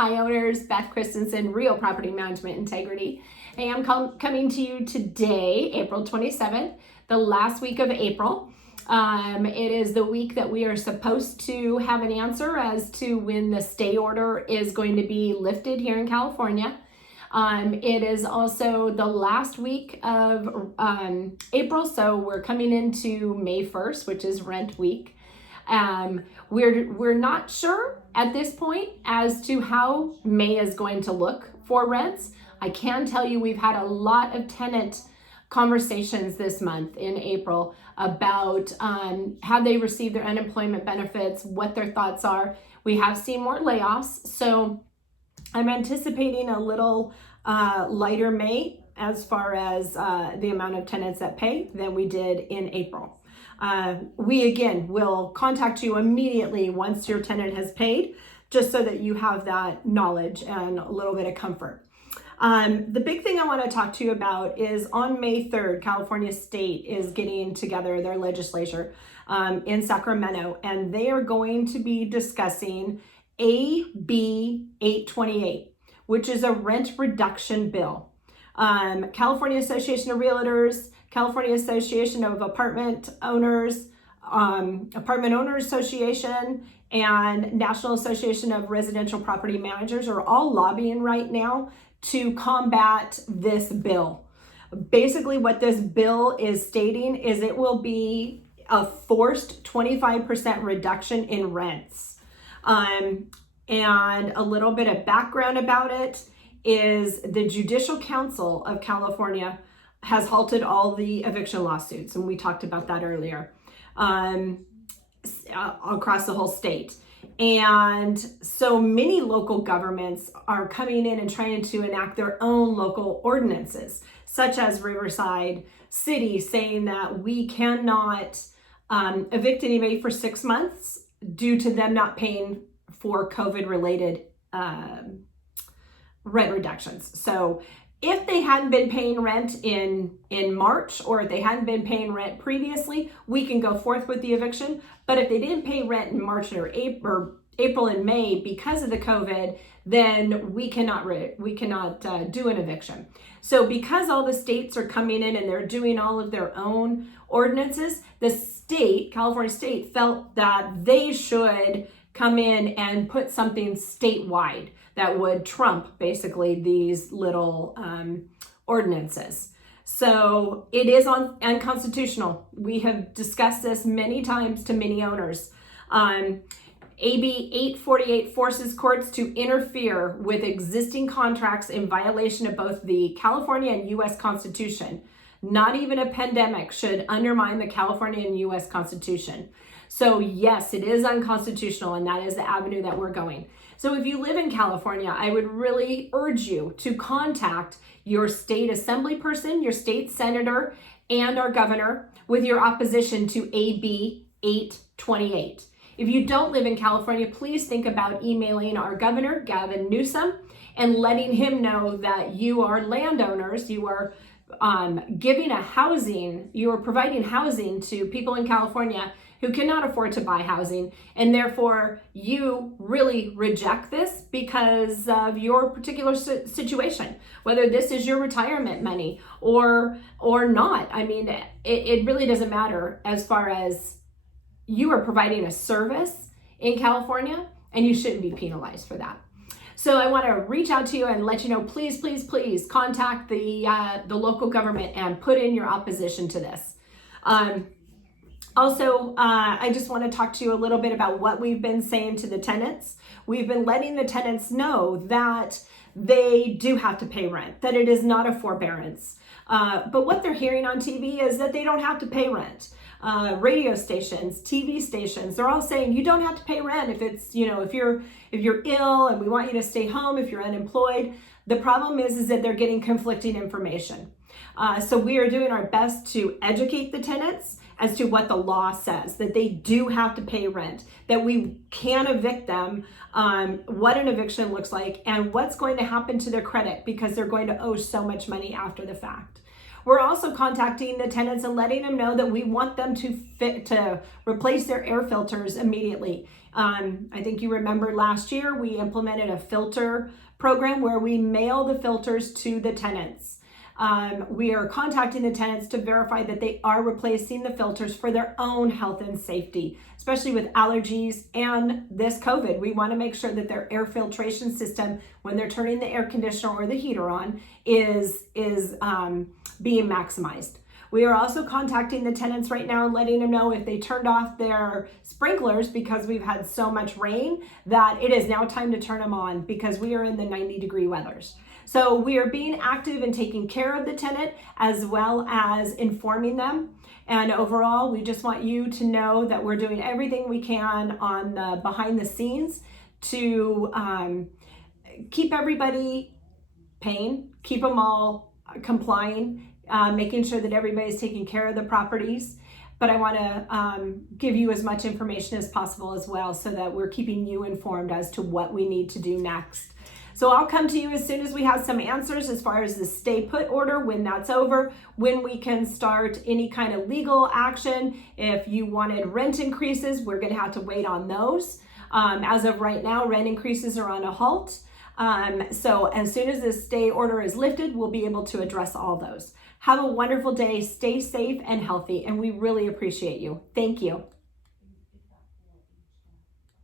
Hi owners, Beth Christensen, Real Property Management Integrity. Hey, I'm coming to you today, April 27th, the last week of April. It is the week that we are supposed to have an answer as to when the stay order is going to be lifted here in California. It is also the last week of April, so we're coming into May 1st, which is rent week. We're not sure at this point as to how May is going to look for rents. I can tell you we've had a lot of tenant conversations this month in April about how they receive their unemployment benefits, what their thoughts are. We have seen more layoffs, so I'm anticipating a little lighter May as far as the amount of tenants that pay than we did in April. We again will contact you immediately once your tenant has paid, just so that you have that knowledge and a little bit of comfort. The big thing I want to talk to you about is on May 3rd, California State is getting together their legislature in Sacramento, and they are going to be discussing AB 828, which is a rent reduction bill. California Association of Realtors, California Association of Apartment Owners, Apartment Owners Association, and National Association of Residential Property Managers are all lobbying right now to combat this bill. Basically, what this bill is stating is it will be a forced 25% reduction in rents. And a little bit of background about it is the Judicial Council of California has halted all the eviction lawsuits, and we talked about that earlier, across the whole state. And so many local governments are coming in and trying to enact their own local ordinances, such as Riverside City saying that we cannot evict anybody for 6 months due to them not paying for COVID-related rent reductions. So if they hadn't been paying rent in March, or if they hadn't been paying rent previously, we can go forth with the eviction. But if they didn't pay rent in March or April and May because of the COVID, then we cannot do an eviction. So because all the states are coming in and they're doing all of their own ordinances, the state, California State, felt that they should come in and put something statewide that would trump basically these little ordinances. So it is unconstitutional. We have discussed this many times to many owners. AB 848 forces courts to interfere with existing contracts in violation of both the California and U.S. Constitution. Not even a pandemic should undermine the California and U.S. Constitution. So yes, it is unconstitutional, and that is the avenue that we're going. So if you live in California, I would really urge you to contact your state assembly person, your state senator, and our governor with your opposition to AB 828. If you don't live in California, please think about emailing our governor, Gavin Newsom, and letting him know that you are landowners, you are you are providing housing to people in California who cannot afford to buy housing, and therefore you really reject this because of your particular situation, whether this is your retirement money or not. I mean, it really doesn't matter as far as you are providing a service in California, and you shouldn't be penalized for that. So I want to reach out to you and let you know, please, please, please contact the local government and put in your opposition to this. Also, I just want to talk to you a little bit about what we've been saying to the tenants. We've been letting the tenants know that they do have to pay rent, that it is not a forbearance. But what they're hearing on TV is that they don't have to pay rent. Radio stations, TV stations, they're all saying you don't have to pay rent if it's, if you're ill and we want you to stay home, if you're unemployed. The problem is that they're getting conflicting information. So we are doing our best to educate the tenants as to what the law says, that they do have to pay rent, that we can evict them, what an eviction looks like, and what's going to happen to their credit because they're going to owe so much money after the fact. We're also contacting the tenants and letting them know that we want them to replace their air filters immediately. I think you remember last year we implemented a filter program where we mail the filters to the tenants. We are contacting the tenants to verify that they are replacing the filters for their own health and safety, especially with allergies and this COVID. We want to make sure that their air filtration system, when they're turning the air conditioner or the heater on, is being maximized. We are also contacting the tenants right now and letting them know if they turned off their sprinklers because we've had so much rain that it is now time to turn them on because we are in the 90-degree weathers. So we are being active and taking care of the tenant as well as informing them. And overall, we just want you to know that we're doing everything we can on the behind the scenes to keep everybody paying, keep them all complying, making sure that everybody's taking care of the properties. But I want to give you as much information as possible as well so that we're keeping you informed as to what we need to do next. So I'll come to you as soon as we have some answers as far as the stay put order, when that's over, when we can start any kind of legal action. If you wanted rent increases, we're going to have to wait on those. As of right now, rent increases are on a halt. So as soon as this stay order is lifted, we'll be able to address all those. Have a wonderful day. Stay safe and healthy, and we really appreciate you. Thank you.